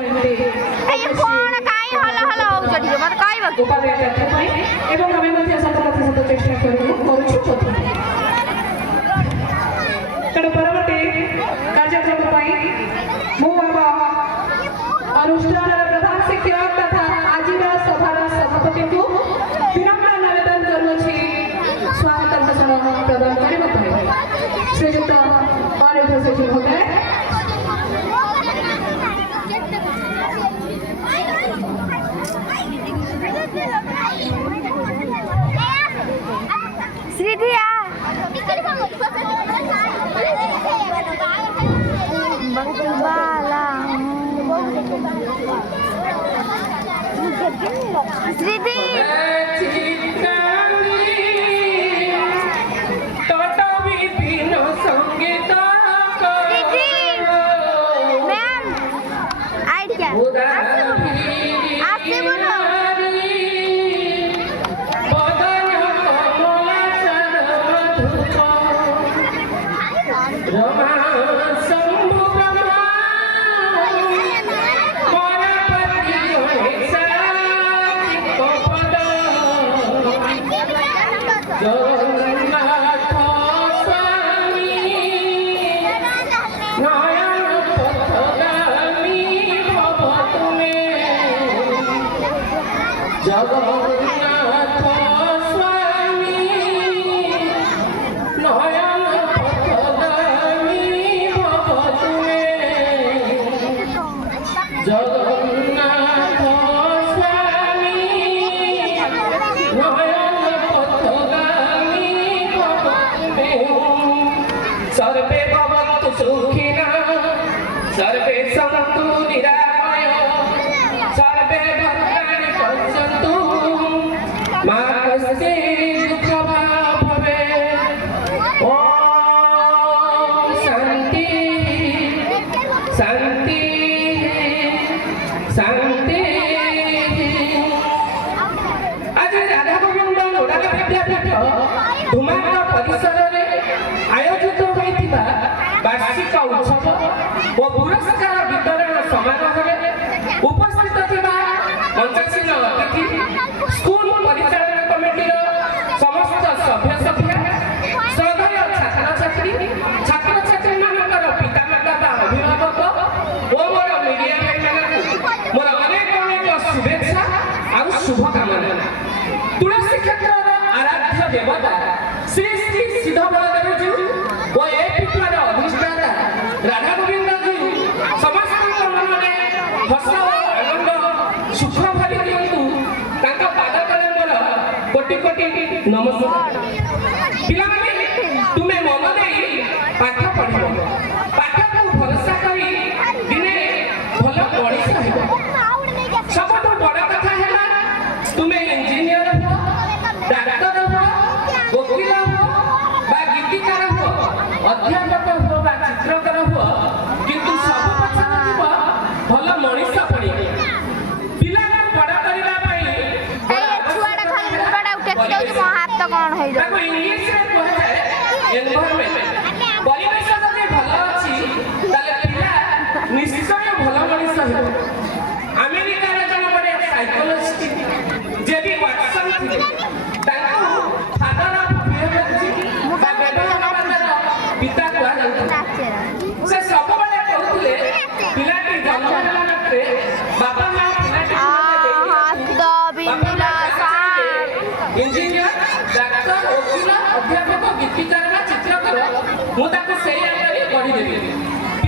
ये कौन काई हला हला हो जडी मत काई बक उपादेय तथ्य पाई एवं हमें मध्य सत चेष्टा करूछु प्रथम तेणु परवर्ती कार्यक्रम पाई मु अनुष्ठान प्रधान शिक्षक तथा आज सभार सभापति को विनम्र निवेदन करुछि स्वागत भाषण प्रदान करने श्रीयुक्त अनिरुद्ध सेठी महोदय। श्रीधिया श्रीधि मैम आई क्या आपसे बोलो सर्वे भवन्तु सुखिनः सर्वे सन्तु निरामयाः सर्वे भद्राणि पश्यन्तु मा कश्चित् दुःखभाग् भवेत्। ॐ शान्ति शान्ति शान्ति। आज राधा गोविंद नोडाल विद्यापीठ धुमाक परिसर आयोजित होता वार्षिक उत्सव और पुरस्कार वितरण समारोह में उपस्थित थिबा मंचासीन अतिथि स्कूल परिचालन कमिटी समस्त सभ्य सभ्य श्रद्धेय छात्र छात्री छात्र छात्री मानकर पिता माता अभिभावक और मोर मीडिया भाई मोर अनेक अनेक शुभेच्छा और शुभकामना। तुलसी क्षेत्र आराध्य देवता श्री श्री सिद्ध बलदेव जी और ए पीठर अधिष्ठाता राधा गोविंद जी समस्त मन में हस आनंद सुख भरी दियंतु तांका पाद तले मोर कोटि कोटि नमस्कार। पिलामाने तुमे मन देई पाठ पढ़िबो पाठ को भरोसा करी दिने भल मनीष हेबो। सबठु बड़ कथा हैला तुमे इंजीनियर हो डाक्टर हो वकील हो बा गीतिकार हो अध्यापक हो बा चित्रकार हो किंतु सब पछार जीव भल मनीष पड़ी पिला बड़ करबा पई छुआडा खाली मुंडा उठेछि दउछि मो हाथ तो कोन होई ताको इंग्लिश रे कहै एनवायरनमेंट परिवेश जदि भल अछि ताले पिला निश्चय भल मनीष हेबो। अमेरिका रे जन बडे साइकोलॉजिस्ट जेबी वाटसन थिले ताको फादर ऑफ बिहेवियरिस्ट पिता कुआ जाउता से सब बडे कहउले पिलाटी जन्म होला मात्रे बापा मां पिलाटी हाथ बिंदिला इंजीनियर डाक्टर वकील अध्यापक गीतिकार चित्रकार मु ताको सेई आंगरे पढ़ी देबी।